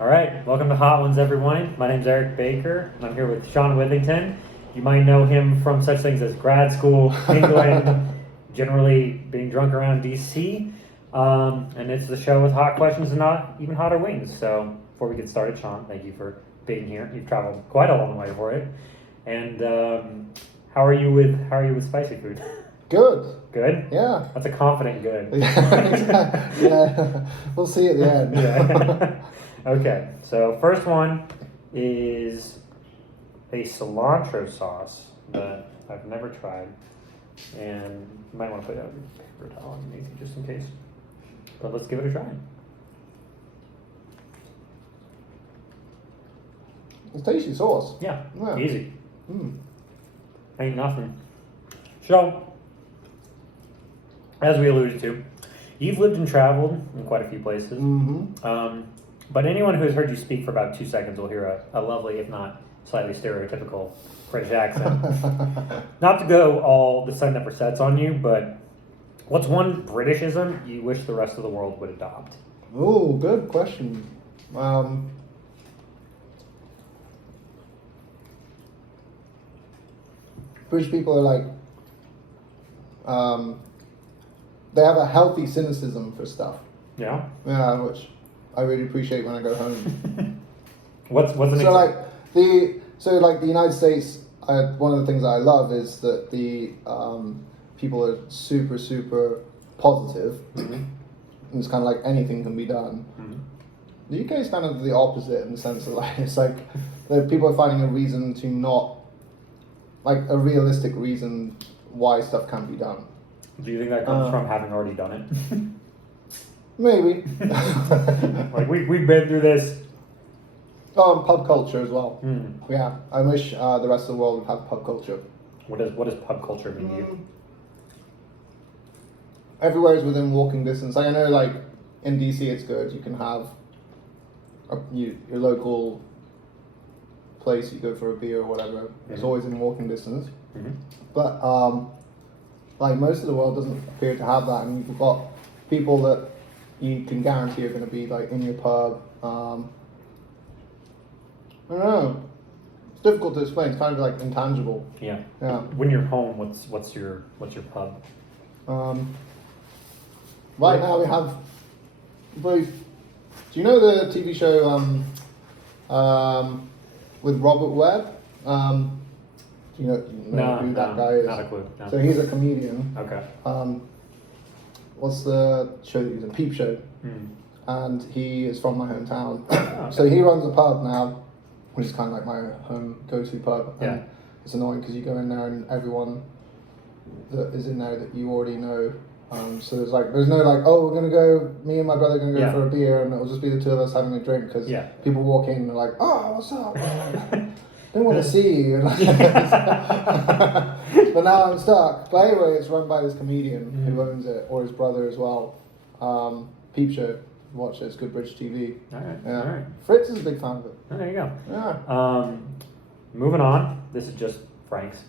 All right, welcome to Hot Ones, everyone. My name's Eric Baker, and I'm here with Sean Withington. You might know him from such things as grad school, England, generally being drunk around DC, and it's the show with hot questions and not even hotter wings. So before we get started, Sean, thank you for being here. You've traveled quite a long way for it. And how are you with spicy food? Good. Good? Yeah. That's a confident good. Yeah. We'll see at the end. Yeah. Okay, so first one is a cilantro sauce that I've never tried, and you might want to put it on your paper towel on easy just in case. But let's give it a try. It's tasty sauce. Yeah, Yeah. easy. Mm. Ain't nothing. So, as we alluded to, you've lived and traveled in quite a few places. Mm-hmm. But anyone who has heard you speak for about 2 seconds will hear a lovely, if not slightly stereotypical British accent. Not to go all the sun never sets on you, but what's one Britishism you wish the rest of the world would adopt? Oh, good question. British people are like, they have a healthy cynicism for stuff. Yeah? Yeah, which I really appreciate when I go home. What's an So like the United States, one of the things that I love is that the people are super positive. Mm-hmm. And it's kind of like anything can be done. Mm-hmm. The UK is kind of the opposite in the sense that like it's like the people are finding a reason to not, like a realistic reason why stuff can't be done. Do you think that comes from having already done it? Maybe. Like we've been through this. Oh, and pub culture as well. Mm. Yeah, I wish the rest of the world would have pub culture. What does pub culture mean to you? Everywhere is within walking distance. Like I know, like in DC, it's good. You can have your local place. You go for a beer or whatever. Mm-hmm. It's always in walking distance. Mm-hmm. But like most of the world doesn't appear to have that, and you've got people that you can guarantee are going to be like in your pub. I don't know. It's difficult to explain. It's kind of like intangible. Yeah. Yeah. When you're home, what's your pub? Right now we have both. Do you know the TV show with Robert Webb? Do you know who that guy is? Not a clue. No. So he's a comedian. Okay. What's the show that he's in? Peep Show. Mm. And he is from my hometown. Okay. So he runs a pub now, which is kind of like my home go-to pub. And Yeah. it's annoying because you go in there and everyone that is in there that you already know. So there's no like, oh, we're gonna go. Me and my brother are gonna go for a beer, and it'll just be the two of us having a drink because people walk in and they're like, oh, what's up? Didn't want to see you. But now I'm stuck. But anyway, it's run by this comedian who owns it, or his brother as well. Peep Show. Watch it. It's good British TV. All right. Yeah. All right. Fritz is a big fan of it. Oh, there you go. Yeah. Moving on. This is just Frank's,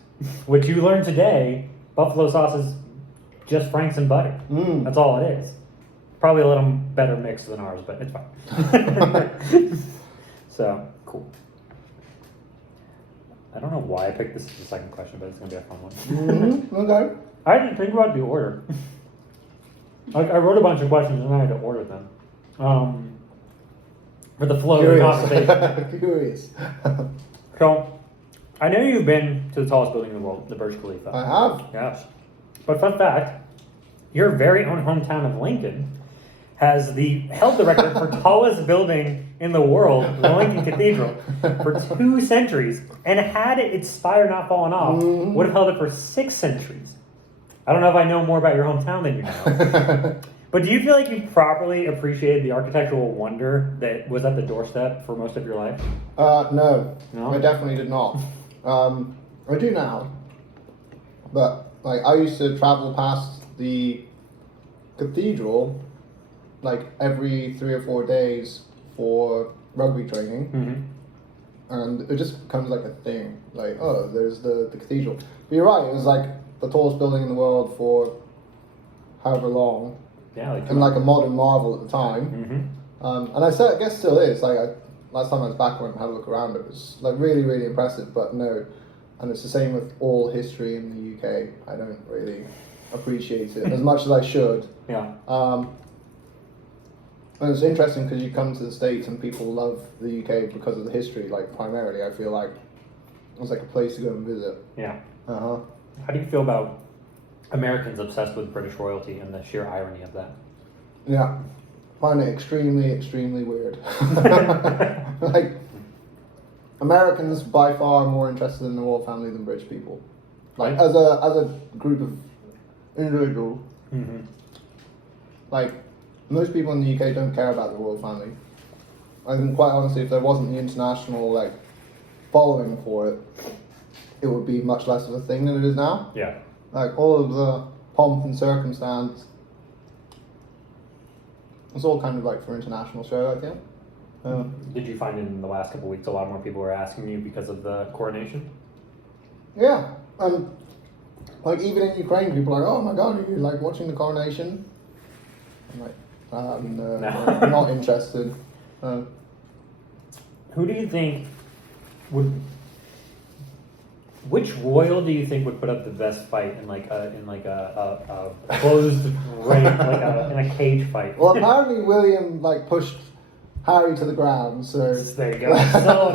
which you learned today. Buffalo sauce is just Frank's and butter. Mm. That's all it is. Probably a little better mix than ours, but it's fine. So cool. I don't know why I picked this as the second question, but it's gonna be a fun one. Mm-hmm. Okay. I didn't think about the order. I wrote a bunch of questions and I had to order them. For the flow of the conversation. Curious. So, I know you've been to the tallest building in the world, the Burj Khalifa. I have. Yes. But fun fact, your very own hometown of Lincoln has held the record for tallest building in the world, the Lincoln Cathedral, for 2 centuries. And had its spire not fallen off, would have held it for 6 centuries. I don't know if I know more about your hometown than you know. But do you feel like you properly appreciated the architectural wonder that was at the doorstep for most of your life? No. No? I definitely did not. I do now. But like I used to travel past the cathedral like every 3 or 4 days for rugby training. Mm-hmm. And it just becomes like a thing. Like, oh, there's the cathedral. But you're right, it was like the tallest building in the world for however long. Yeah, and like a modern marvel at the time. And I guess still is. Last time I was back, I went and had a look around. It was like really, really impressive. But no, and it's the same with all history in the UK. I don't really appreciate it as much as I should. Yeah. And it's interesting because you come to the States and people love the UK because of the history. Like primarily, I feel like it's like a place to go and visit. Yeah. Uh-huh. How do you feel about Americans obsessed with British royalty and the sheer irony of that? Yeah, find it extremely, extremely weird. Like, Americans by far are more interested in the royal family than British people. Like, as a group of individuals, like, most people in the UK don't care about the royal family. I think, quite honestly, if there wasn't the international, like, following for it, it would be much less of a thing than it is now. Yeah. Like, all of the pomp and circumstance, it's all kind of like for international show, I think. Did you find in the last couple of weeks a lot more people were asking you because of the coronation? Yeah. Like, even in Ukraine, people are like, oh my god, are you like watching the coronation? I'm like, no, I'm not interested. Who do you think which royal do you think would put up the best fight in a closed ring, in a cage fight? Well, apparently William like pushed Harry to the ground, so there you go. Solid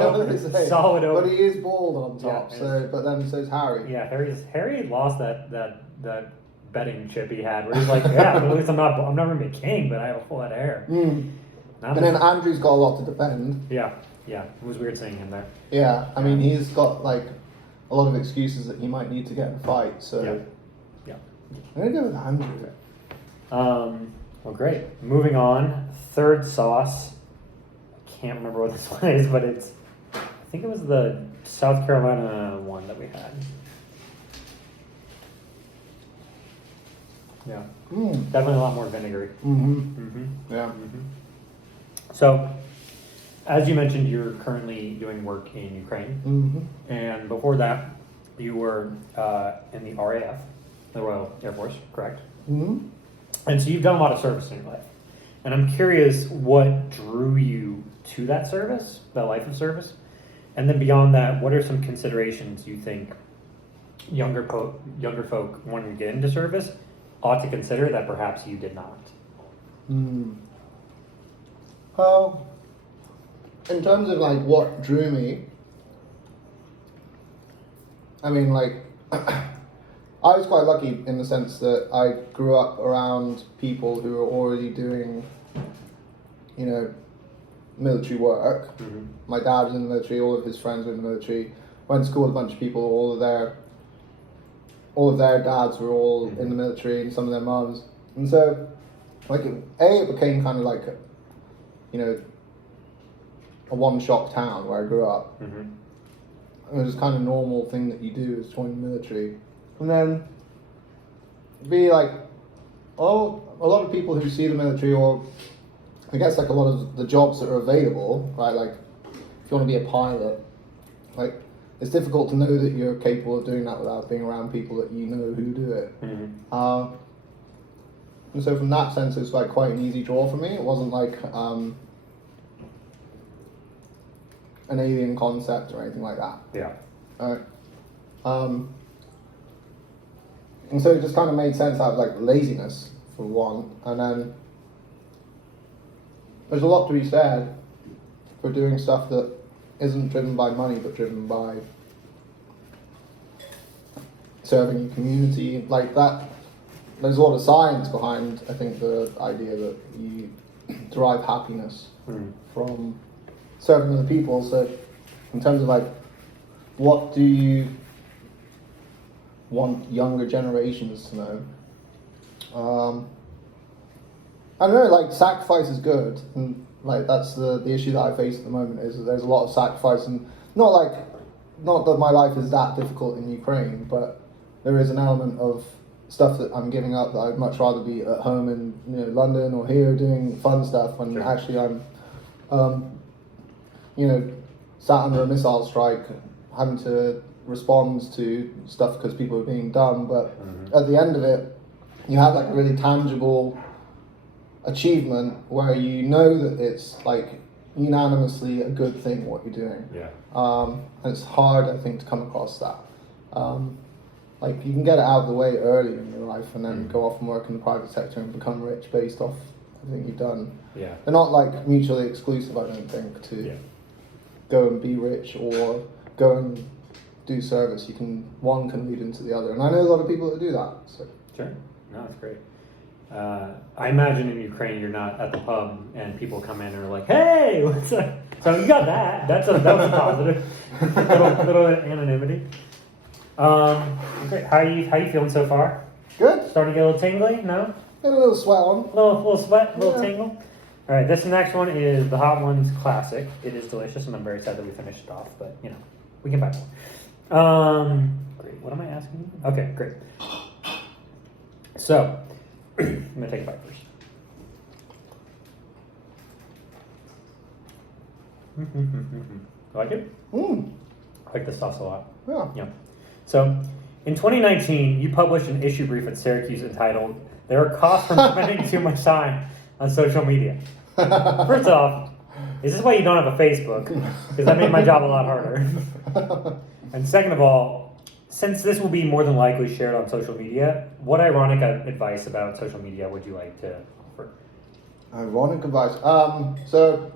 over. But he is bald on top, Yeah, so but then so's Harry. Yeah, Harry lost that betting chip he had, where he's like, yeah, at least I'm not gonna be king, but I have a full head of hair. And then Andrew's got a lot to defend. Yeah, it was weird seeing him there. Yeah, I mean he's got like a lot of excuses that he might need to get in a fight, so yeah. I'm gonna go with Andrew. Well, great. Moving on, third sauce. I can't remember what this one is, but I think it was the South Carolina one that we had. Yeah, definitely a lot more vinegary. Yeah. So, as you mentioned, you're currently doing work in Ukraine, and before that, you were in the RAF, the Royal Air Force, correct? And so you've done a lot of service in your life, and I'm curious what drew you to that service, that life of service, and then beyond that, what are some considerations you think younger folk wanting to get into service ought to consider that perhaps you did not? Well, in terms of like what drew me, I mean, like, I was quite lucky in the sense that I grew up around people who were already doing, military work. My dad was in the military, all of his friends were in the military, went to school with a bunch of people, all of their dads were all in the military and some of their mums. And so, like, it became kind of like, a one-shop town where I grew up. It was kind of normal thing that you do is join the military. And then be like, a lot of people who see the military, or I guess like a lot of the jobs that are available, right? Like, if you want to be a pilot, like, it's difficult to know that you're capable of doing that without being around people that you know who do it. And so from that sense, it's like quite an easy draw for me. It wasn't like an alien concept or anything like that. Yeah. And so it just kind of made sense out of like laziness for one, and then there's a lot to be said for doing stuff that isn't driven by money but driven by serving your community like that. There's a lot of science behind, I think, the idea that you derive happiness from serving other people. So in terms of like, what do you want younger generations to know? I don't know, like, sacrifice is good, and like that's the issue that I face at the moment, is that there's a lot of sacrifice, and not that my life is that difficult in Ukraine, but there is an element of stuff that I'm giving up that I'd much rather be at home in London or here doing fun stuff when actually I'm sat under a missile strike having to respond to stuff because people are being dumb, but at the end of it you have like a really tangible achievement where you know that it's like unanimously a good thing what you're doing. Yeah. And it's hard, I think, to come across that. Like you can get it out of the way early in your life and then go off and work in the private sector and become rich based off everything you've done. Yeah. They're not like mutually exclusive, I don't think, to go and be rich or go and do service. One can lead into the other. And I know a lot of people that do that. So. Sure. No, that's great. I imagine in Ukraine you're not at the pub and people come in and are like, "Hey, what's up?" So you got that. That was a positive. little anonymity. Okay. How you feeling so far? Good. Starting to get a little tingly? No? Get a little sweat on. Little sweat, little tingle. All right. This next one is the Hot Ones Classic. It is delicious, and I'm very sad that we finished it off. But we can buy more. Great. What am I asking you? Okay. Great. So. I'm gonna take a bite first. Like it? I like the sauce a lot. Yeah. So, in 2019, you published an issue brief at Syracuse entitled "There Are Costs from Spending Too Much Time on Social Media." First off, is this why you don't have a Facebook? Because that made my job a lot harder. And second of all, since this will be more than likely shared on social media, what ironic advice about social media would you like to offer? Ironic advice. So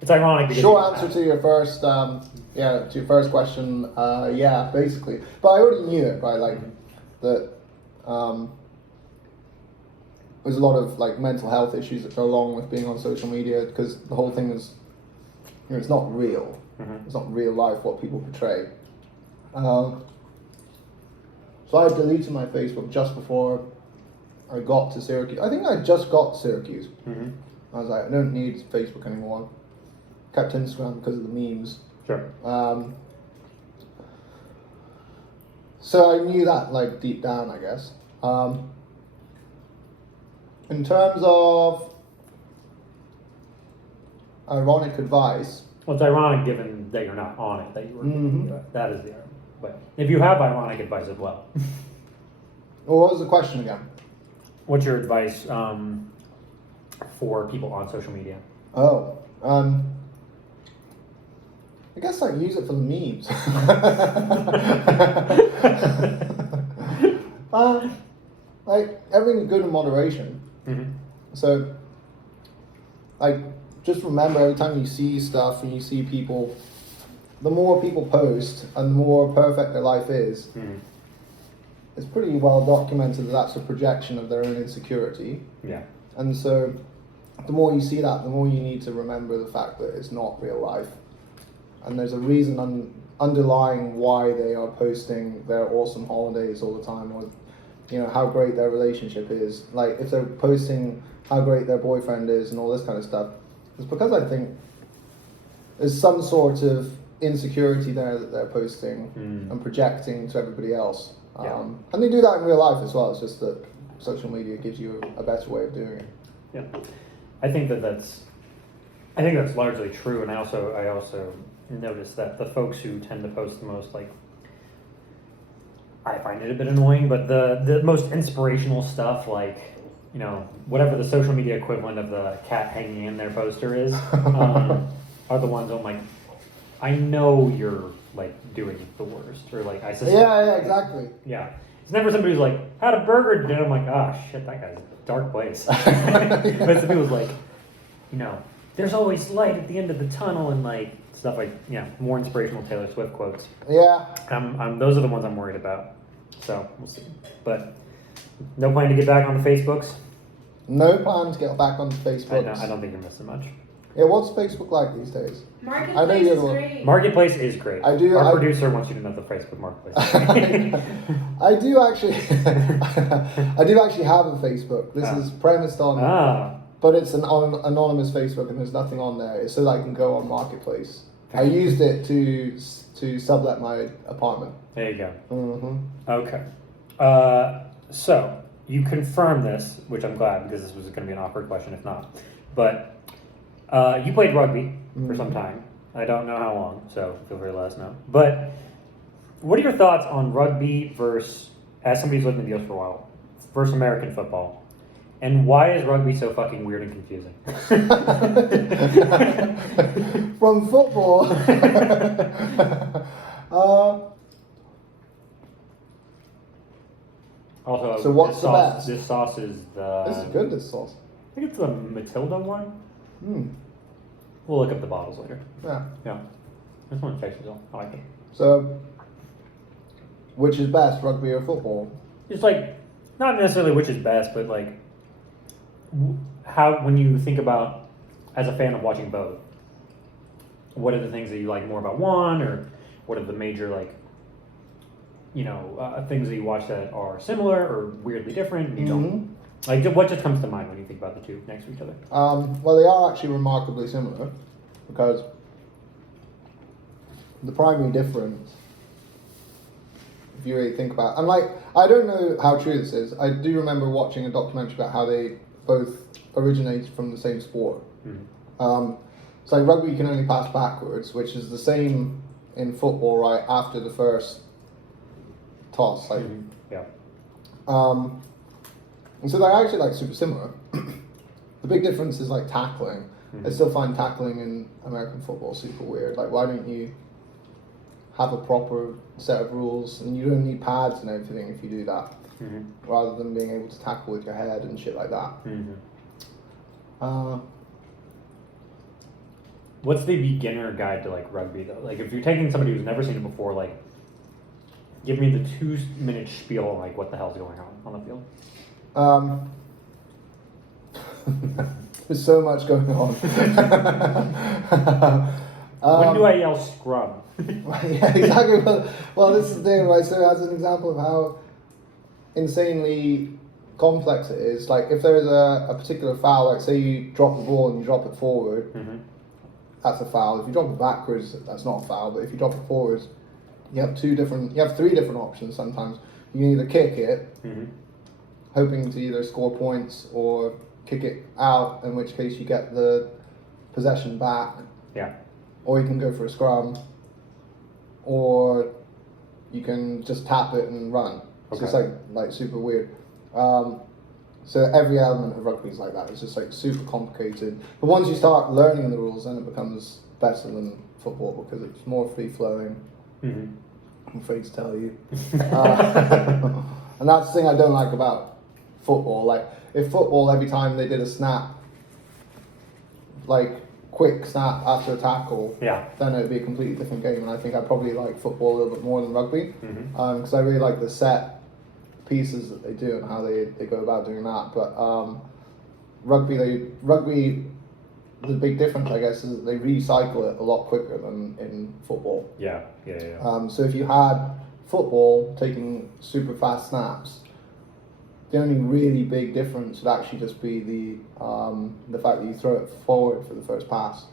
it's ironic. Because short answer to your first, to your first question. Yeah, basically. But I already knew it, right? Like that. There's a lot of like mental health issues that go along with being on social media because the whole thing is, it's not real. It's not real life what people portray. So I deleted my Facebook just before I got to Syracuse. I think I just got to Syracuse. I was like, I don't need Facebook anymore. Kept Instagram because of the memes. Sure. So I knew that like deep down, I guess. In terms of ironic advice. Well, it's ironic given that you're not on it, that you were. That is the irony. But if you have ironic advice as well. Well, what was the question again? What's your advice for people on social media? Oh, I guess like use it for the memes. Like everything's good in moderation. So, like, just remember every time you see stuff and you see people, the more people post and the more perfect their life is, it's pretty well documented that that's a projection of their own insecurity. Yeah. And so, the more you see that, the more you need to remember the fact that it's not real life. And there's a reason underlying why they are posting their awesome holidays all the time, or how great their relationship is. Like if they're posting how great their boyfriend is and all this kind of stuff, it's because I think there's some sort of insecurity there that they're posting and projecting to everybody else. And they do that in real life as well. It's just that social media gives you a better way of doing it. Yeah, I think that's largely true, and I also noticed that the folks who tend to post the most, like, I find it a bit annoying, but the most inspirational stuff, like, whatever the social media equivalent of the cat hanging in their poster is, are the ones I'm like, I know you're like doing the worst, or like I suspect. Yeah, exactly. Yeah, it's never somebody who's like had a burger today. I'm like, shit, that guy's a dark place. But some people's like, there's always light at the end of the tunnel, and like stuff like more inspirational Taylor Swift quotes. Yeah. Those are the ones I'm worried about. So we'll see. But no plan to get back on the Facebooks. No plan to get back on Facebook. I don't think you're missing much. Yeah, what's Facebook like these days? Marketplace is great. Marketplace is great. Our producer wants you to know the Facebook Marketplace. I do actually have a Facebook. This is premised on, but it's an anonymous Facebook, and there's nothing on there. It's so that I can go on Marketplace. I used it to sublet my apartment. There you go. Okay. So you confirmed this, which I'm glad, because this was going to be an awkward question if not. But you played rugby for some time. I don't know how long, so feel free to let us know. But what are your thoughts on rugby versus, as somebody who's lived in the US for a while, versus American football? And why is rugby so fucking weird and confusing? From football. Also, so what's the best? This sauce is the... This is good, this sauce. I think it's the Matilda one. Mm. We'll look up the bottles later. Yeah. Yeah. This one tastes good. I like it. So, which is best, rugby or football? It's like, not necessarily which is best, but like, how, when you think about, as a fan of watching both, what are the things that you like more about one, or what are the major, like, you know, things that you watch that are similar or weirdly different, and you don't, like, what just comes to mind when you think about the two next to each other? Well, they are actually remarkably similar, because the primary difference, if you really think about it, and like, I don't know how true this is, I do remember watching a documentary about how they both originated from the same sport. It's like rugby, you can only pass backwards, which is the same in football, right, after the first toss, like, yeah. And so they're actually like super similar. The big difference is like tackling. I still find tackling in American football super weird. Like, why don't you have a proper set of rules, and you don't need pads and everything if you do that, rather than being able to tackle with your head and shit like that. What's the beginner guide to like rugby though? Like, if you're taking somebody who's never seen it before, like, give me the 2-minute spiel on like what the hell's going on the field. There's so much going on. When do I yell scrum? Yeah, exactly. Well, this is the thing, right? So as an example of how insanely complex it is, like if there's a particular foul, like say you drop the ball and you drop it forward, that's a foul. If you drop it backwards, that's not a foul. But if you drop it forwards, you have 3 different options sometimes. You can either kick it, hoping to either score points, or kick it out, in which case you get the possession back. Yeah. Or you can go for a scrum, or you can just tap it and run. So it's like super weird. So every element of rugby is like that. It's just like super complicated. But once you start learning the rules, then it becomes better than football because it's more free flowing. I'm afraid to tell you. And that's the thing I don't like about football. Like, if football, every time they did a snap, like quick snap after a tackle, then it would be a completely different game. And I think I probably like football a little bit more than rugby, because I really like the set pieces that they do and how they go about doing that. But rugby, the big difference, I guess, is that they recycle it a lot quicker than in football. So if you had football taking super fast snaps, the only really big difference would actually just be the fact that you throw it forward for the first pass.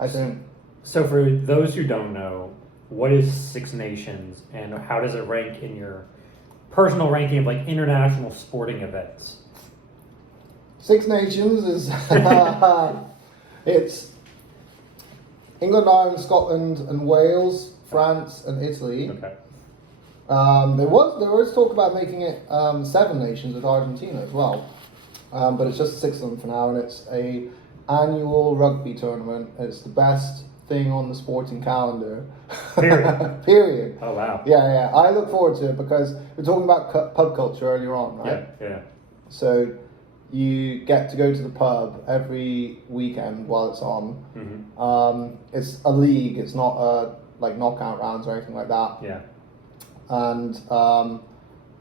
I think. So for those who don't know, what is Six Nations and how does it rank in your personal ranking of like international sporting events? Six Nations is it's England, Ireland, Scotland, and Wales, France, and Italy. There was talk about making it 7 nations with Argentina as well, but it's just 6 of them for now, and it's a annual rugby tournament. It's the best thing on the sporting calendar. Period. Period. Oh wow. Yeah. I look forward to it because we're talking about pub culture earlier on, right? Yeah. So you get to go to the pub every weekend while it's on. It's a league. It's not like knockout rounds or anything like that. Yeah. And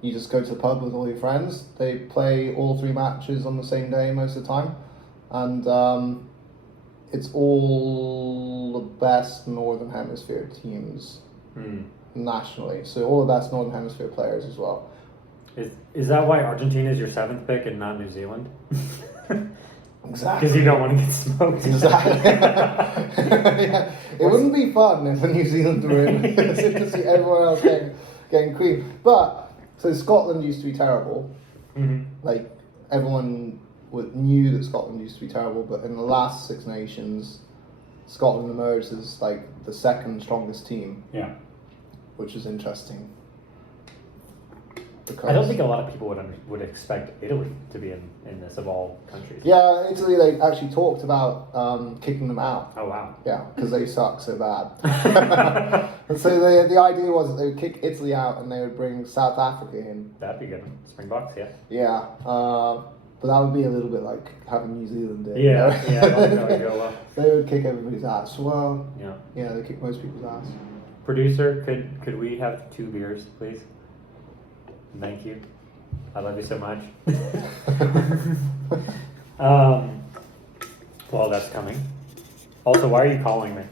you just go to the pub with all your friends. They play all 3 matches on the same day most of the time, and it's all the best Northern Hemisphere teams nationally. So all the best Northern Hemisphere players as well. Is that why Argentina is your 7th pick and not New Zealand? Exactly. Because you don't want to get smoked. Exactly. Yeah. It wouldn't be fun if New Zealand were in. To see everyone else getting creamed. But so Scotland used to be terrible. Like everyone knew that Scotland used to be terrible, but in the last 6 Nations, Scotland emerged as like the 2nd strongest team. Yeah. Which is interesting. Because I don't think a lot of people would expect Italy to be in this of all countries. Yeah, Italy, they actually talked about kicking them out. Oh, wow. Yeah, because they suck so bad. And so the idea was that they would kick Italy out and they would bring South Africa in. That'd be good. Springboks, yeah. Yeah, but that would be a little bit like having New Zealand do. Yeah, that's how it go well. They would kick everybody's ass. Well, yeah, they kick most people's ass. Producer, could we have 2 beers, please? Thank you. I love you so much. Well, that's coming. Also, why are you calling me?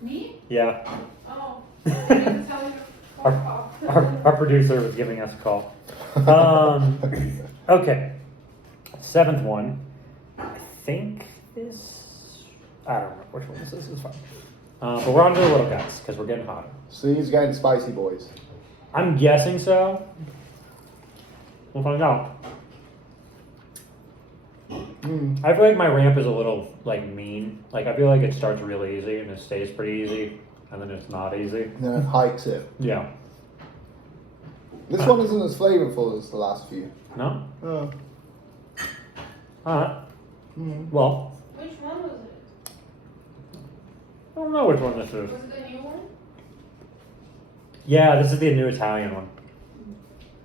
Me? Yeah. Oh. I didn't tell you. Our producer was giving us a call. Okay. 7th one. I think this. I don't know which one this is. It's fine. But we're on to the little guys because we're getting hotter. So he's getting spicy boys. I'm guessing so. We'll find out. I feel like my ramp is a little mean. Like I feel like it starts really easy and it stays pretty easy, and then it's not easy. And then it hikes it. Yeah. This one isn't as flavorful as the last few. No. Oh. Alright. Well, Which one was it? I don't know which one this is. Was it the new one? Yeah, this is the new Italian one.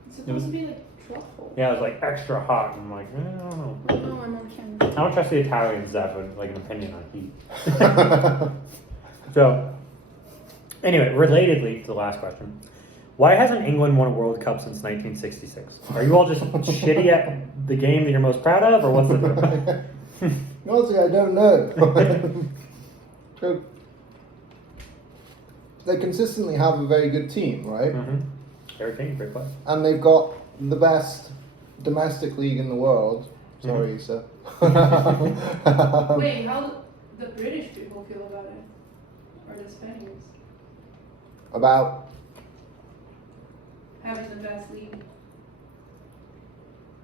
It's supposed to be like truffle. Yeah, it was like extra hot. And I'm like, I don't know. Oh, I'm on camera. I don't trust the Italians that have an opinion on heat. So, anyway, relatedly to the last question, why hasn't England won a World Cup since 1966? Are you all just shitty at the game that you're most proud of, or what's the deal? Honestly, I don't know. So, they consistently have a very good team, right? Mm-hmm. Eric Kane, great play. And they've got the best domestic league in the world. Sorry, sir. Wait, how do the British people feel about it? Or the Spaniards? About Having the best league?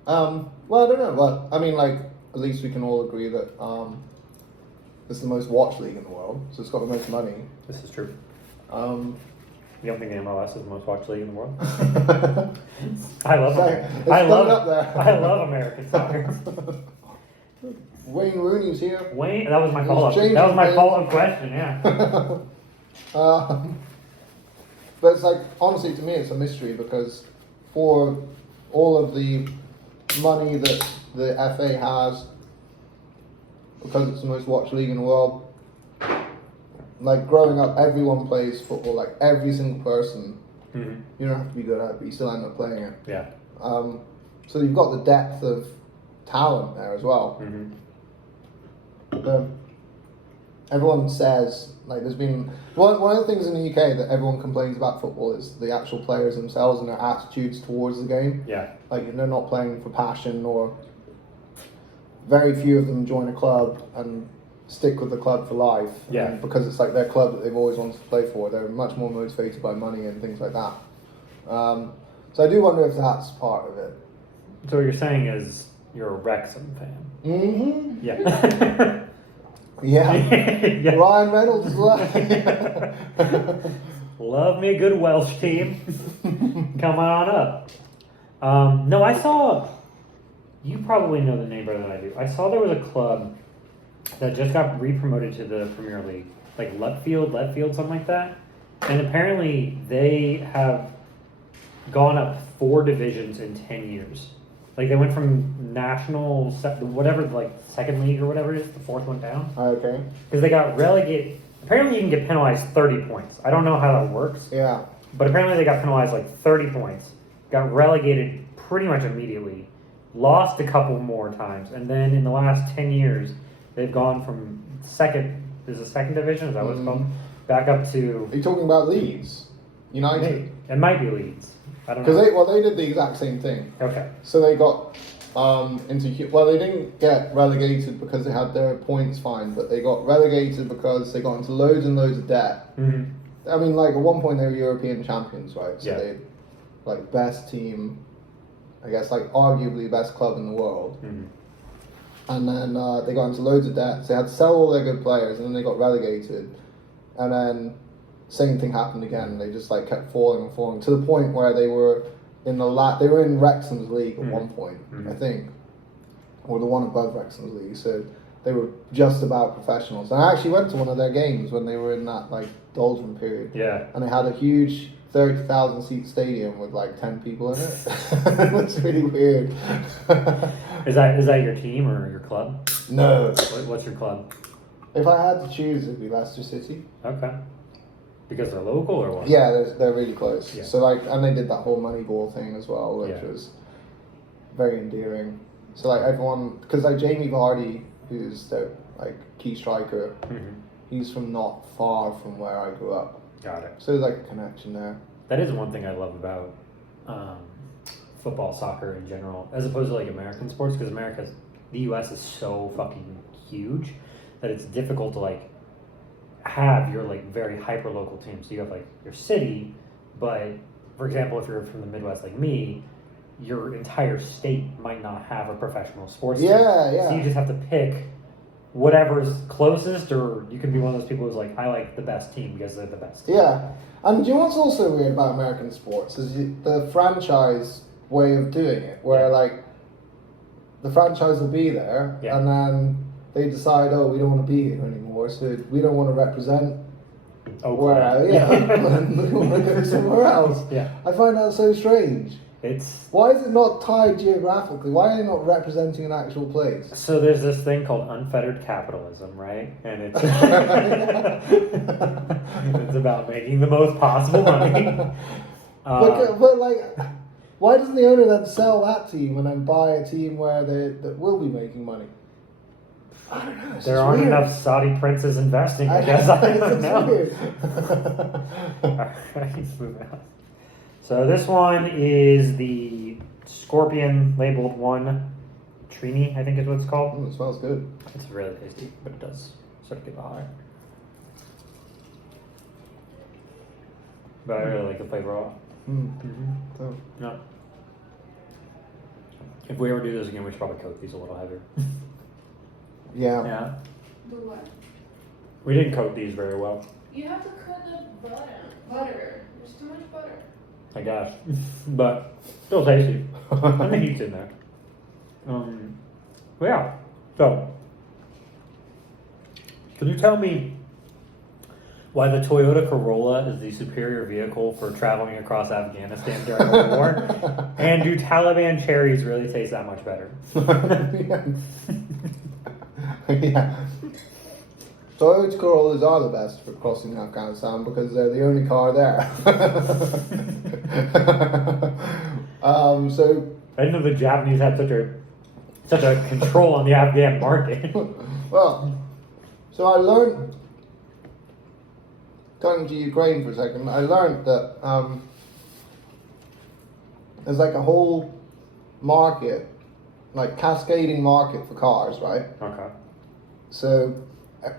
well, I don't know. Well, I mean, at least we can all agree that it's the most watched league in the world, so it's got the most money. This is true. Um, You don't think the MLS is the most watched league in the world? I love So, America. it's I thrown up there. love American soccer. Wayne Rooney's here. Wayne, that was my He's follow-up. changing That was my things. follow-up question. Yeah. But it's honestly, to me, it's a mystery because for all of the money that the FA has, because it's the most watched league in the world, growing up, everyone plays football. Every single person. Mm-hmm. You don't have to be good at it, but you still end up playing it. Yeah. So you've got the depth of talent there as well. Mm-hmm. Everyone says there's been one of the things in the UK that everyone complains about football is the actual players themselves and their attitudes towards the game. Yeah. They're not playing for passion, or very few of them join a club and stick with the club for life. Yeah. And because it's their club that they've always wanted to play for, they're much more motivated by money and things like that. So I do wonder if that's part of it. So what you're saying is you're a Wrexham fan. Mm-hmm. Yeah. Yeah. Yeah. Ryan Reynolds as well. Love me a good Welsh team. Come on up. No, I saw. You probably know the name better than I do. I saw there was a club that just got re-promoted to the Premier League, Letfield, something like that. And apparently they have gone up 4 divisions in 10 years. They went from national, second league or whatever it is, the 4th one down. Okay. Because they got relegated. Apparently you can get penalized 30 points. I don't know how that works. Yeah. But apparently they got penalized 30 points. Got relegated pretty much immediately. Lost a couple more times. And then in the last 10 years, they've gone from second division, is that what it's called? Back up to... Are you talking about Leeds United? It might be Leeds. I don't know. Because they did the exact same thing. Okay. So they got they didn't get relegated because they had their points fine, but they got relegated because they got into loads and loads of debt. Mm-hmm. I mean, at one point they were European champions, right? So Yeah. they best team, I guess, arguably best club in the world. Mm-hmm. And then they got into loads of debt. So they had to sell all their good players, and then they got relegated. And then same thing happened again. They just like kept falling and falling to the point where they were in they were in Wrexham's league at one point, I think, or the one above Wrexham's league. So they were just about professionals. And I actually went to one of their games when they were in that like doldrum period. Yeah. And they had a huge 30,000 seat stadium with like 10 people in it. It was really weird. Is that your team or your club? No. What's your club? If I had to choose, it'd be Leicester City. Okay. Because they're local or what? Yeah, they're really close. Yeah. So like, and they did that whole Moneyball thing as well, which was very endearing. So like everyone, because like Jamie Vardy, who's the like key striker, he's from not far from where I grew up. Got it. So there's like a connection there. That is one thing I love about football, soccer in general, as opposed to like American sports, because the U.S. is so fucking huge that it's difficult to like have your like very hyper local team. So you have like your city, but for example, if you're from the Midwest like me, your entire state might not have a professional sports team. Yeah. So you just have to pick whatever's closest, or you can be one of those people who's like, I like the best team because they're the best team. Yeah. And do you know what's also weird about American sports is the franchise way of doing it, where like the franchise will be there and then they decide, oh, we don't want to be here anymore, so we don't want to represent Oakland. We want to go somewhere else. Yeah. I find that so strange. Why is it not tied geographically? Why are they not representing an actual place? So there's this thing called unfettered capitalism, right? And it's it's about making the most possible money. But like, why doesn't the owner then sell that team and then buy a team where that will be making money? I don't know. There aren't enough Saudi princes investing, I guess. I don't know. Alright, moving on. So this one is the Scorpion labeled 1 Trini, I think is what it's called. It smells good. It's really tasty, but it does sort of get hot. But I really like the flavor of it. No. If we ever do this again, we should probably coat these a little heavier. Yeah. The what? We didn't coat these very well. You have to cut the butter. There's too much butter. I guess. But still tasty. And the heat's in there. Yeah. So, can you tell me why the Toyota Corolla is the superior vehicle for traveling across Afghanistan during the war? And do Taliban cherries really taste that much better? Yeah. Toyota Corollas are the best for crossing Afghanistan because they're the only car there. So I didn't know the Japanese had such a control on the Afghan market. Well, so I learned, going to Ukraine for a second, I learned that there's like a whole market, like cascading market for cars, right? Okay. So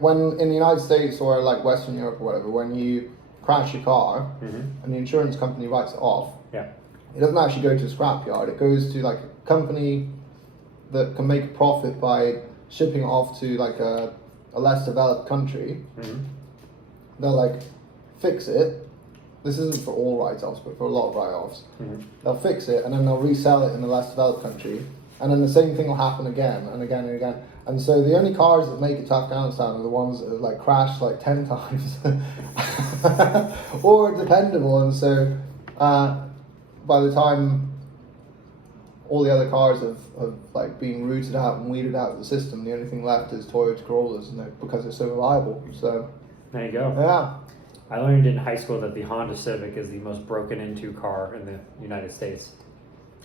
when in the United States or like Western Europe or whatever, when you crash your car and the insurance company writes it off, it doesn't actually go to a scrapyard. It goes to like a company that can make a profit by shipping it off to like a less developed country. They'll like fix it. This isn't for all write-offs, but for a lot of write-offs. They'll fix it and then they'll resell it in the less developed country. And then the same thing will happen again and again and again. And so the only cars that make it to Afghanistan are the ones that have like crashed like 10 times or dependable. And so by the time all the other cars have like been rooted out and weeded out of the system, the only thing left is Toyota Corollas, and because they're so reliable. So there you go. Yeah. I learned in high school that the Honda Civic is the most broken into car in the United States.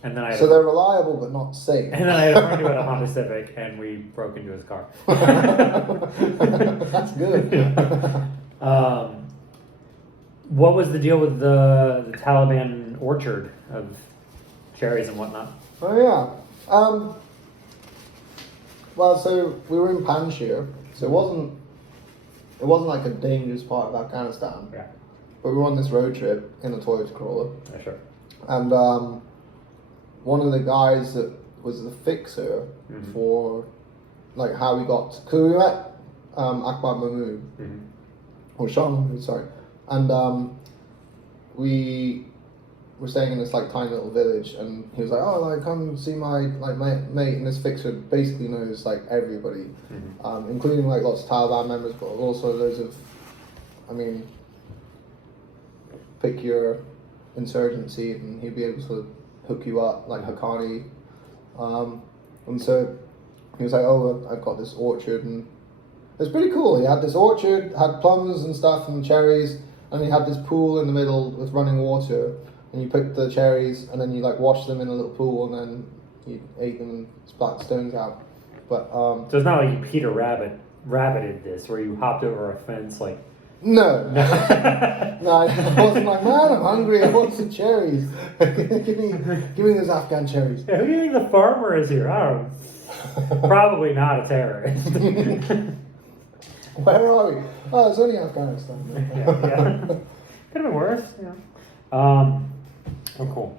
And then they're reliable but not safe. And then I had a friend who had a Honda Civic, and we broke into his car. That's good. What was the deal with the Taliban orchard of cherries and whatnot? Oh yeah. Well, so we were in Panjshir, so it wasn't like a dangerous part of Afghanistan. Yeah. But we were on this road trip in a Toyota Corolla. Yeah, sure. And one of the guys that was the fixer for like how we got, because we met Akbar Mahmood, or Shah Mahmood, sorry, And we were staying in this like tiny little village, and he was like, "Oh, like come see my mate." And this fixer basically knows like everybody, including like lots of Taliban members, but also loads of, I mean, pick your insurgency, and he'd be able to hook you up like Haqqani. And so he was like, "Oh, I've got this orchard," and it was pretty cool. He had this orchard, had plums and stuff and cherries, and he had this pool in the middle with running water. And you picked the cherries, and then you like washed them in a little pool, and then you ate them and spat stones out. But so it's not like you Peter Rabbited this, where you hopped over a fence like. No, no, I wasn't like, man, I'm hungry. I want some cherries. give me those Afghan cherries. Yeah, who do you think the farmer is here? I don't know. Probably not a terrorist. Where are we? Oh, it's only Afghanistan. yeah. Could have been worse. Yeah. Oh, cool.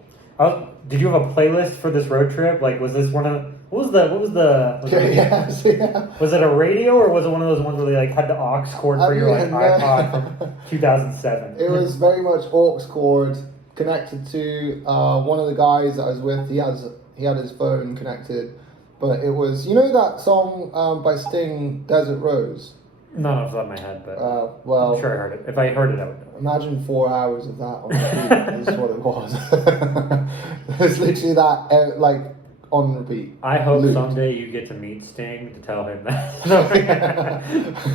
Did you have a playlist for this road trip? Like, was this one of was it a radio, or was it one of those ones where they like had the aux cord for your like iPod from 2007? It was very much aux cord connected to one of the guys that I was with. He had his phone connected, but it was that song by Sting, Desert Rose. Not off the top of my head, but well, I'm sure I heard it. If I heard it, I would know. Imagine 4 hours of that on repeat is what it was. It's literally that, like, on repeat. I hope someday you get to meet Sting to tell him that.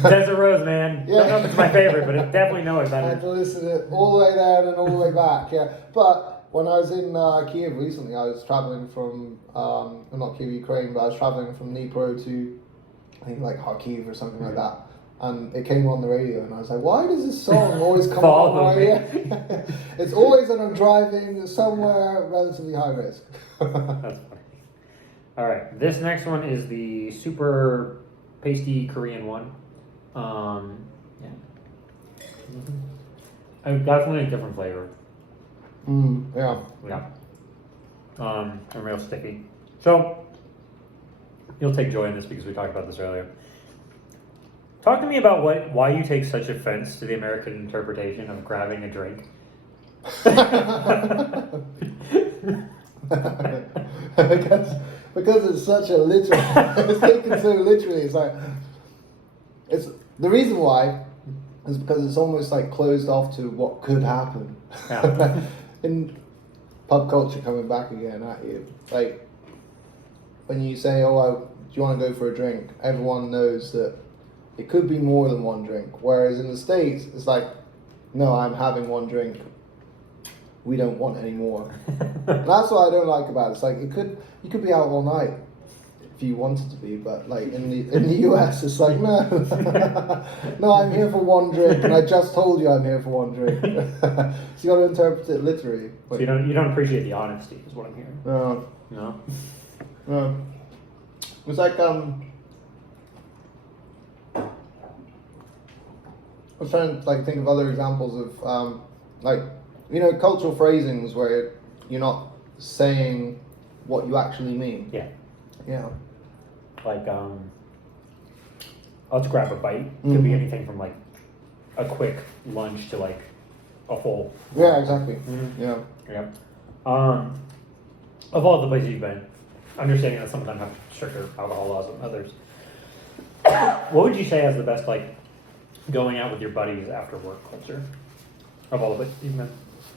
Desert Rose, man. Yeah. I don't know if it's my favorite, but I definitely know it I better. had to listen to it all the way there and then all the way back, yeah. But when I was in Kyiv recently, I was traveling from, not Kyiv, Ukraine, but I was traveling from Dnipro to, I think, like, Kharkiv or something like that. And it came on the radio, and I was like, why does this song always come on my radio? It's always that I'm driving somewhere relatively high risk. That's funny. All right, this next one is the super pasty Korean one. Yeah. Definitely a different flavor. Yeah. Yeah. And real sticky. So, you'll take joy in this because we talked about this earlier. Talk to me about why you take such offense to the American interpretation of grabbing a drink. because it's such a literal. It's taken so literally. It's the reason why is because it's almost like closed off to what could happen. Yeah. In pub culture coming back again at you, like when you say, "Oh, do you want to go for a drink?" Everyone knows that it could be more than one drink. Whereas in the States, it's like, no, I'm having one drink. We don't want any more. That's what I don't like about it. It's like you could be out all night if you wanted to be, but like in the US, it's like no, no, I'm here for one drink, and I just told you I'm here for one drink. So you got to interpret it literally. So you don't appreciate the honesty, is what I'm hearing. No. No. It's like I was trying to think of other examples of cultural phrasings where you're not saying what you actually mean. Yeah. Yeah. Like let's grab a bite. Could be anything from like a quick lunch to like a full. Yeah, exactly. Mm-hmm. Yeah. Yeah. Of all the places you've been, understanding that some of them have stricter alcohol laws than others, what would you say as the best going out with your buddies after work culture of all of it you've been?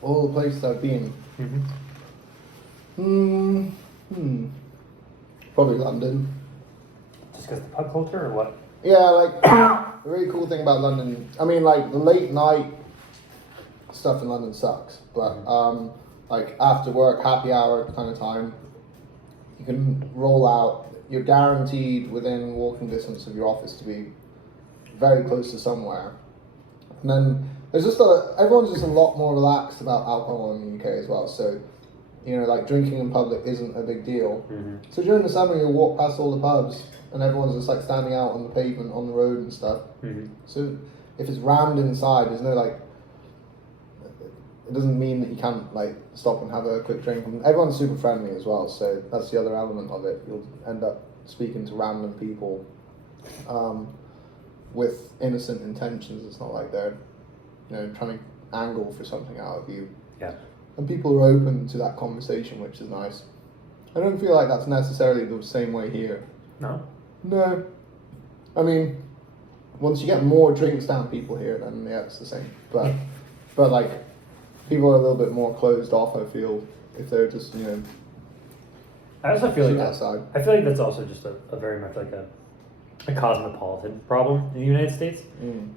All the places I've been. Probably London. Just because the pub culture or what? Yeah, the really cool thing about London, I mean, the late night stuff in London sucks, but after work, happy hour kind of time, you can roll out. You're guaranteed within walking distance of your office to be very close to somewhere. And then there's everyone's just a lot more relaxed about alcohol in the UK as well. So, drinking in public isn't a big deal. So during the summer, you'll walk past all the pubs and everyone's just standing out on the pavement, on the road and stuff. So if it's rammed inside, there's no it doesn't mean that you can't stop and have a quick drink. And everyone's super friendly as well. So that's the other element of it. You'll end up speaking to random people with innocent intentions. It's not like they're trying to angle for something out of you. Yeah. And people are open to that conversation, which is nice. I don't feel like that's necessarily the same way here. No? No. I mean, once you get more drinks down people here, then yeah, it's the same. But like, people are a little bit more closed off, I feel, if they're just, I also feel like outside. I feel like that's also just a very much like a cosmopolitan problem in the United States.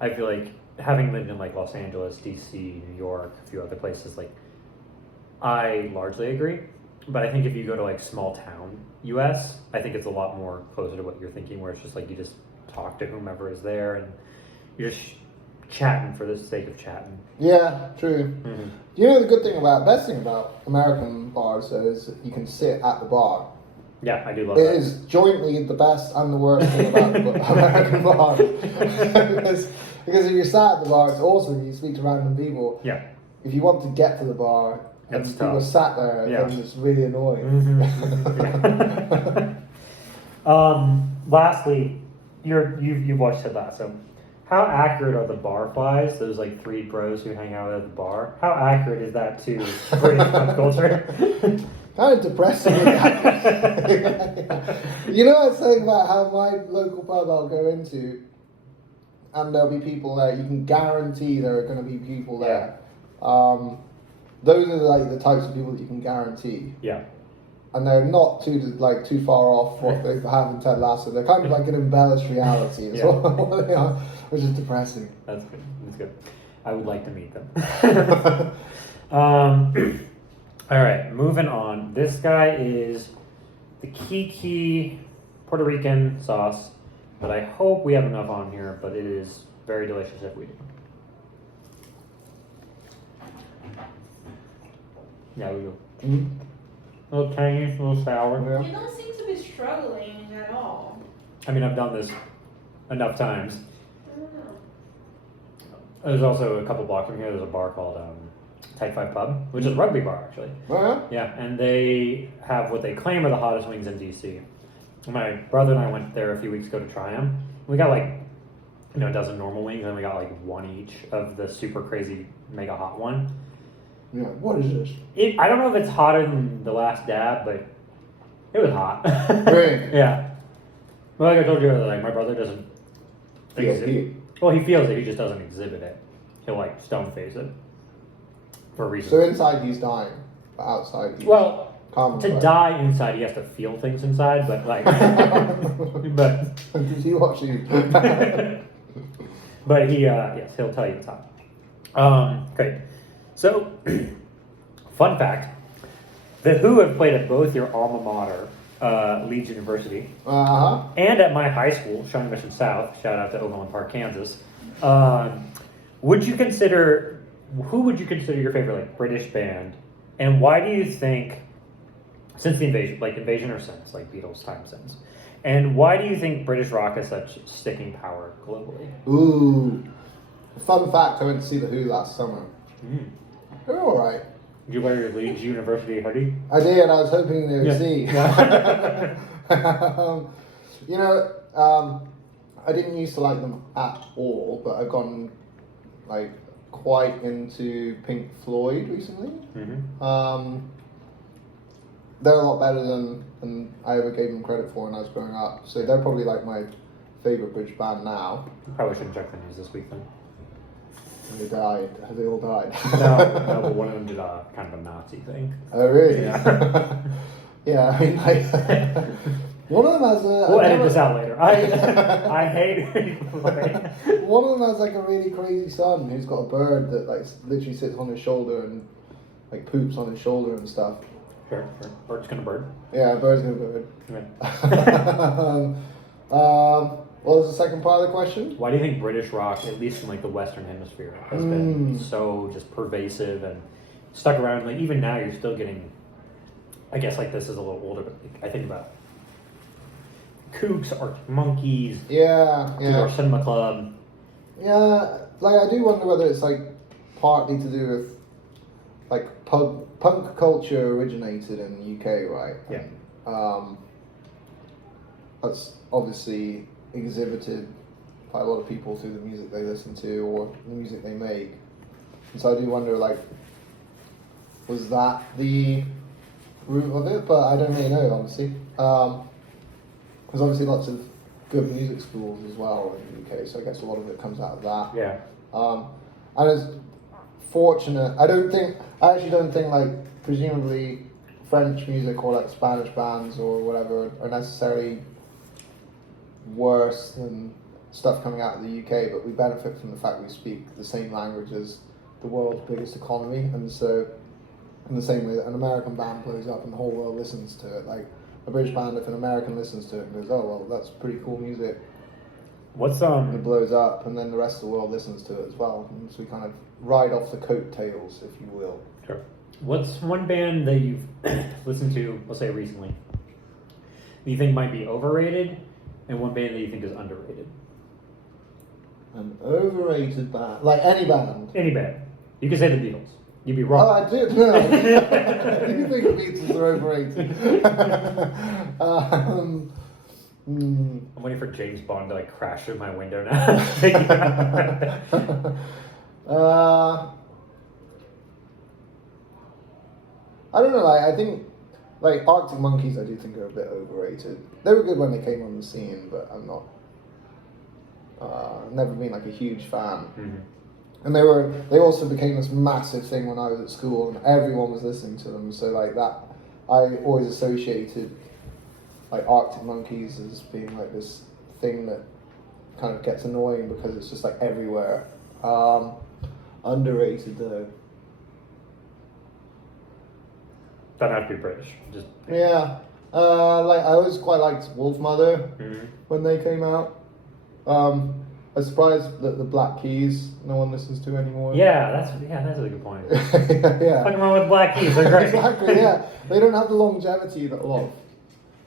I feel like having lived in like Los Angeles, DC, New York, a few other places, like I largely agree. But I think if you go to like small town US, I think it's a lot more closer to what you're thinking, where it's just like you just talk to whomever is there and you're just chatting for the sake of chatting. Yeah, true. The best thing about American bars though is that you can sit at the bar. Yeah, I do love It that. It is jointly the best and the worst thing about the American bar. because if you're sat at the bar, it's awesome. You speak to random people. Yeah. If you want to get to the bar and That's people tough. sat there, then it's really annoying. Lastly, you've watched Ted Lasso. How accurate are the barflies? Those like 3 bros who hang out at the bar. How accurate is that to British pop culture? Kind of depressing. You know, I was saying about how my local pub I'll go into, and there'll be people there. You can guarantee there are going to be people there. Those are like the types of people that you can guarantee. Yeah. And they're not too far off what they have in Ted Lasso. They're kind of like an embellished reality as well, what they are, which is depressing. That's good. That's good. I would like to meet them. All right, moving on. This guy is the Kiki Puerto Rican sauce, but I hope we have enough on here, but it is very delicious if we do. Yeah, we do. A little tangy, a little sour. Yeah. You don't seem to be struggling at all. I mean, I've done this enough times. I don't know. There's also a couple blocks from here, there's a bar called Type 5 Pub, which is a rugby bar, actually. Oh, Yeah, and they have what they claim are the hottest wings in DC. My brother and I went there a few weeks ago to try them. We got like, a dozen normal wings, and we got like 1 each of the super crazy mega hot one. yeah. What is this? I don't know if it's hotter than the last dab, but it was hot. Really? Yeah. Well, like I told you earlier, like my brother doesn't Feel exhibit. heat. Well, he feels it. He just doesn't exhibit it. He'll like stone face it for a reason. So inside he's dying, but outside he's Well, calm. to die inside, he has to feel things inside, but like, but Does he watch you? but he yes, he'll tell you it's hot. Great. So, fun fact: the Who have played at both your alma mater, Leeds University, and at my high school, Shawnee Mission South. Shout out to Overland Park, Kansas. Would you consider who would you consider your favorite like British band, and why do you think since the invasion, like invasion or since, like Beatles time since, and why do you think British rock has such sticking power globally? Ooh. Fun fact: I went to see the Who last summer. They're all right. Did you wear your Leeds University hoodie? I did. I was hoping they would see. Yeah. I didn't used to like them at all, but I've gone like quite into Pink Floyd recently. They're a lot better than I ever gave them credit for when I was growing up. So they're probably like my favorite British band now. Probably shouldn't check the news this week then. And they died. Have they all died? No, but one of them did a kind of a Nazi thing. Oh really? Yeah. Yeah, I mean, like, one of them has a. We'll edit this out later. I hate Pink Floyd. One of them has like a really crazy son who's got a bird that like literally sits on his shoulder and like poops on his shoulder and stuff. Sure. Bird's gonna bird. Yeah, bird's gonna bird. Okay. What was the second part of the question? Why do you think British rock, at least in like the Western Hemisphere, has been so just pervasive and stuck around? Like even now, you're still getting. I guess like this is a little older, but I think about Kooks, Arctic Monkeys, Our Cinema Club. Yeah, like I do wonder whether it's like partly to do with like punk culture originated in the UK, right? Yeah. That's obviously exhibited by a lot of people through the music they listen to or the music they make. And so I do wonder, like, was that the root of it? But I don't really know, honestly. There's obviously lots of good music schools as well in the UK, so I guess a lot of it comes out of that. Yeah. And it's fortunate. I actually don't think, like, presumably French music or like Spanish bands or whatever are necessarily worse than stuff coming out of the UK, but we benefit from the fact we speak the same language as the world's biggest economy, and so in the same way that an American band blows up and the whole world listens to it, like a British band, if an American listens to it and goes, oh well, that's pretty cool music, What's and it blows up, and then the rest of the world listens to it as well, and so we kind of ride off the coattails, if you will. Sure. What's one band that you've listened to, let's say recently, that you think might be overrated, and one band that you think is underrated? An overrated band, like any band. Any band. You could say the Beatles. You'd be Oh, wrong. I do. No, I do think the Beatles are overrated. I'm waiting for James Bond to like crash through my window now. Take you out. I don't know. Like, I think like Arctic Monkeys, I do think are a bit overrated. They were good when they came on the scene, but I'm not. Never been like a huge fan. Mm-hmm. And they also became this massive thing when I was at school, and everyone was listening to them. So like that, I always associated like Arctic Monkeys as being like this thing that kind of gets annoying because it's just like everywhere. Underrated though. Don't have to be British. Just Yeah. Like I always quite liked Wolf Mother when they came out. I'm surprised that the Black Keys no one listens to anymore. yeah, that's a good point. Yeah. Fucking wrong with Black Keys, they're great. Exactly, yeah. They don't have the longevity that a lot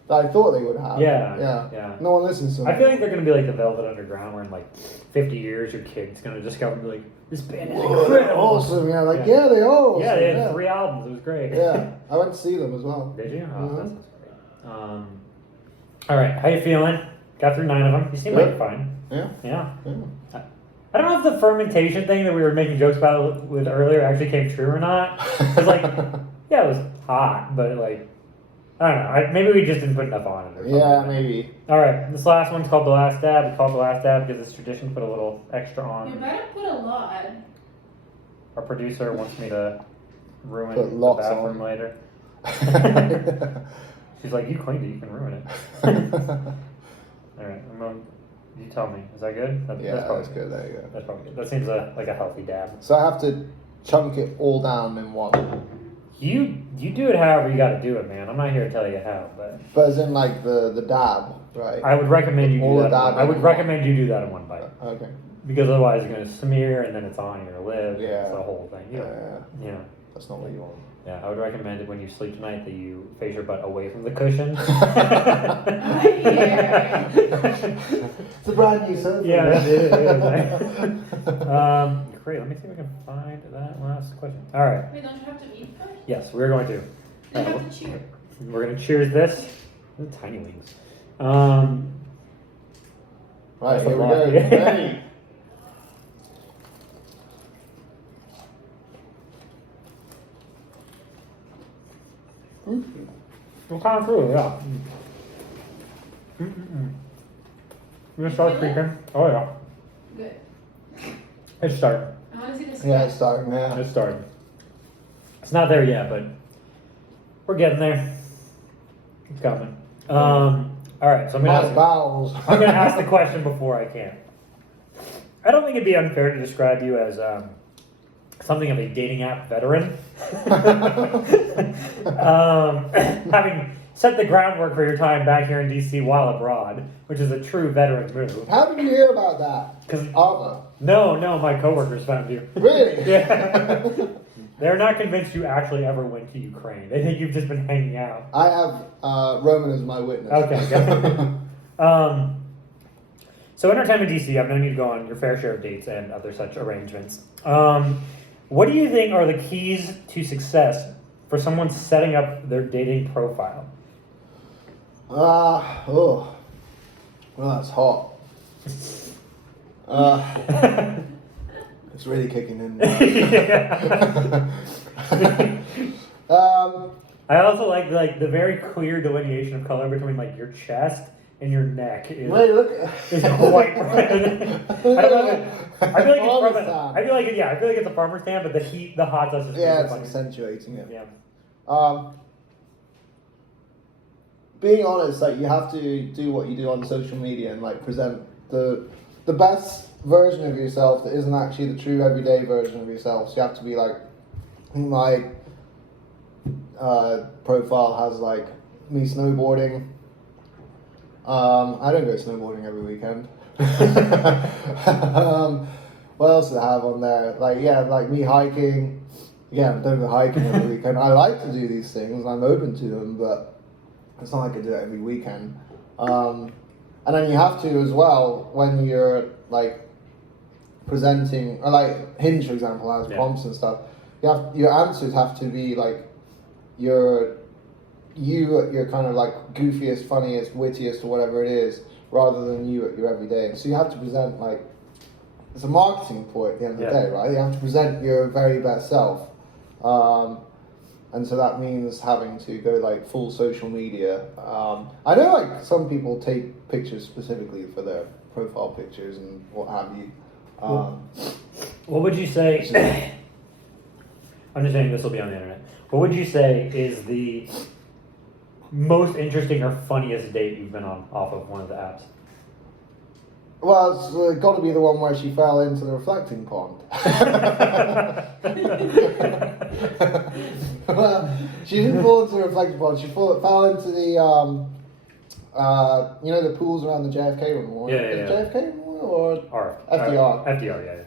that I thought they would have. Yeah. No one listens to them. I feel like they're gonna be like the Velvet Underground, where in like 50 years your kid's gonna just go and be like, this band is Whoa, incredible. awesome, yeah, like yeah, they are awesome. Yeah, they had 3 albums. It was great. Yeah, I went to see them as well. Did you? Oh, Mhm. that sounds great. All right, how you feeling? Got through 9 of them. You seem like you're fine. Yeah. Yeah. Yeah. I don't know if the fermentation thing that we were making jokes about with earlier actually came true or not. Because like, yeah, it was hot, but like, I don't know. Maybe we just didn't put enough on it. Or something. Yeah, maybe. All right, this last one's called The Last Dab. It's called The Last Dab because it's tradition to put a little extra You on. better put a lot. Our producer wants me to ruin Put the lots bathroom on. later. She's like, you cleaned it, you can ruin it. All right, you tell me. Is that good? Yeah, that's good. There you go. That's probably good. That seems like a healthy dab. So I have to chunk it all down in one. You do it however you got to do it, man. I'm not here to tell you how, But as in like the dab, right? I would recommend you do All the that. dab I would in recommend you do that in one bite Okay. because otherwise you're gonna smear and then it's on your lip. Yeah. It's the whole thing. Yeah. That's not what you want. Yeah, I would recommend it when you sleep tonight that you face your butt away from the cushion. Yeah. It's a brand new surface. Yeah, it is. Great. Let me see if I can find that last question. All right. Wait, don't you have to eat first? Yes, we're going to. You have to cheer. We're going to cheers this. They're tiny wings. Right, That's a here we lot. go. Ready? We're kind of through, yeah. You gonna start Feel it? speaking? Oh yeah. Good. It's starting. I want to see this. Yeah, it's starting now. It's starting. It's not there yet, but we're getting there. It's coming. All right, so I'm My gonna bowels. I'm gonna ask the question before I can. I don't think it'd be unfair to describe you as something of a dating app veteran. Having set the groundwork for your time back here in DC while abroad, which is a true veteran move. How did you hear about that? 'Cause- Arthur. No, my coworkers found you. Really? Yeah. They're not convinced you actually ever went to Ukraine. They think you've just been hanging out. I have Roman as my witness. Okay, good. So in our time in DC, I've known you to go on your fair share of dates and other such arrangements. What do you think are the keys to success for someone setting up their dating profile? Well, that's hot. If It's really kicking in. I also like the very clear delineation of color between like your chest and your neck is quite bright. I feel like it's a farmer's tan, but the hot does just it's accentuating it. Yeah. Being honest, like you have to do what you do on social media and like present the best version of yourself that isn't actually the true everyday version of yourself. So you have to be like, I think my profile has like me snowboarding. I don't go snowboarding every weekend. What else do I have on there? Like me hiking. Again, I don't go hiking every weekend. I like to do these things. I'm open to them, but it's not like I do it every weekend. And then you have to as well when you're like presenting, or like Hinge for example has prompts and stuff. Your answers have to be like your kind of like goofiest, funniest, wittiest, or whatever it is, rather than you at your everyday. So you have to present like it's a marketing point at the end of the day, right? You have to present your very best self, and so that means having to go like full social media. I know like some people take pictures specifically for their profile pictures and what have you. What would you say? I'm just saying this will be on the internet. What would you say is the most interesting or funniest date you've been on off of one of the apps? Well, it's got to be the one where she fell into the reflecting pond. Well, she didn't fall into the reflecting pond. She fell into the, the pools around the JFK Memorial. JFK Memorial or FDR? FDR, yeah.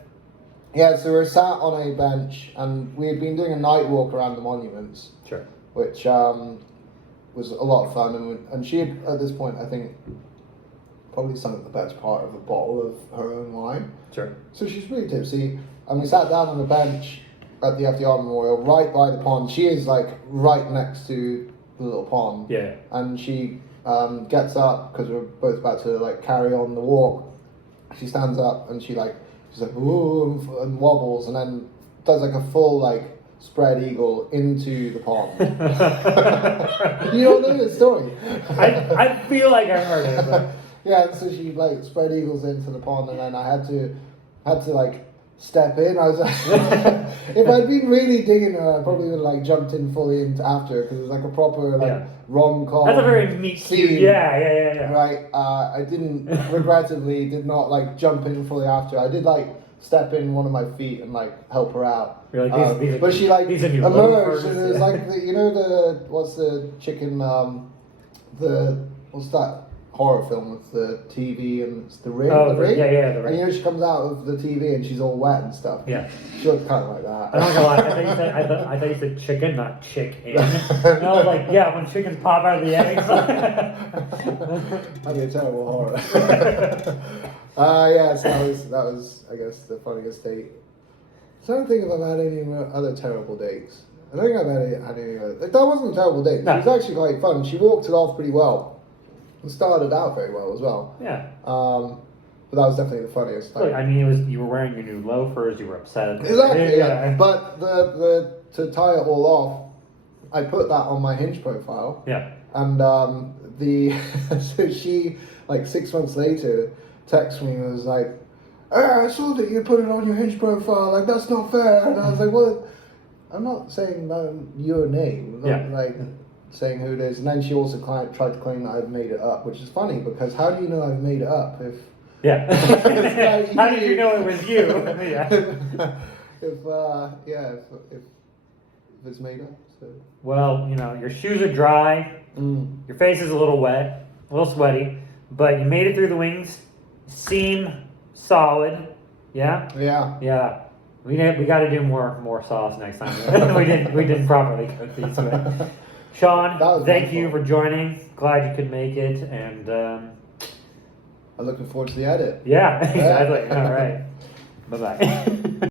Yeah, so we're sat on a bench, and we had been doing a night walk around the monuments. Sure. Which was a lot of fun, and she had, at this point, I think, probably sunk the best part of a bottle of her own wine. Sure. So she's really tipsy, and we sat down on the bench at the FDR Memorial, right by the pond. She is like right next to the little pond. Yeah. And she gets up because we're both about to like carry on the walk. She stands up and she's like ooh, and wobbles, and then does like a full like spread eagle into the pond. You don't know this story. I feel like I heard it. But... Yeah, and so she like spread eagles into the pond, and then I had to like step in. I was like, if I'd been really digging her, I probably would have like jumped in fully into after, because it was like a proper like rom-com. That's a very meat scene. Yeah. Right. I didn't regrettably did not like jump in fully after. I did like step in one of my feet and like help her out. You're like, these but she like emerged. And it was like what's the chicken what's that horror film with the TV and it's The Ring? Oh, the Ring? Yeah, The Ring. And she comes out of the TV and she's all wet and stuff. Yeah. She looks kind of like that. I'm not gonna lie, I thought you said chicken, not chicken. And I was like, yeah, when chickens pop out of the eggs. That'd be a terrible horror. So that was I guess the funniest date. I don't think if I've had any other terrible dates. I don't think I've had any other. That wasn't a terrible date. No. It was actually quite fun. She walked it off pretty well. And started out very well as well. Yeah. But that was definitely the funniest. Look, I mean, you were wearing your new loafers. You were upset. Exactly. Yeah. But to tie it all off, I put that on my Hinge profile. Yeah. And so she like 6 months later texted me and was like, I saw that you put it on your Hinge profile. Like that's not fair. And I was like, well, I'm not saying your name. I'm not, like saying who it is. And then she also tried to claim that I've made it up, which is funny because how do you know I've made it up if... Yeah. How did you know it was you? If it's made up. So. Well, your shoes are dry, your face is a little wet, a little sweaty, but you made it through the wings, seem solid, yeah? Yeah. Yeah. We got to do more sauce next time. we didn't properly cook these. But Sean, thank you for joining. Glad you could make it, and I'm looking forward to the edit. Yeah, exactly. All right. Bye-bye.